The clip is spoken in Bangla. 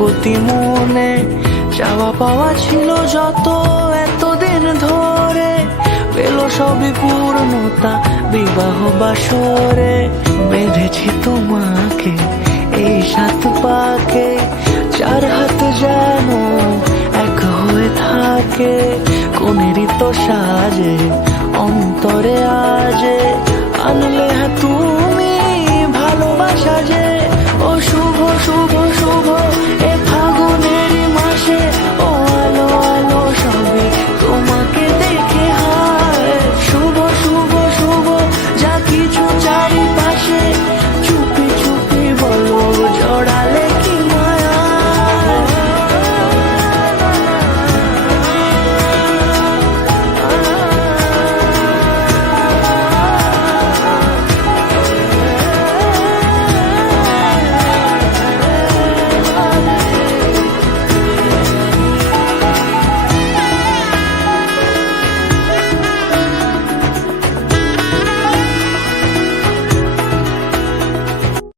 প্রতি মনে চাওয়া পাওয়া ছিল যত এতদিন ধরে, পেল সবই পূর্ণতা বিবাহ বাসরে। বেঁধেছি তোমাকে এই সাত পাকে, চার হাত যেন এক হয়ে থাকে। কোনেরই তো সাজে অন্তরে আজে আনলে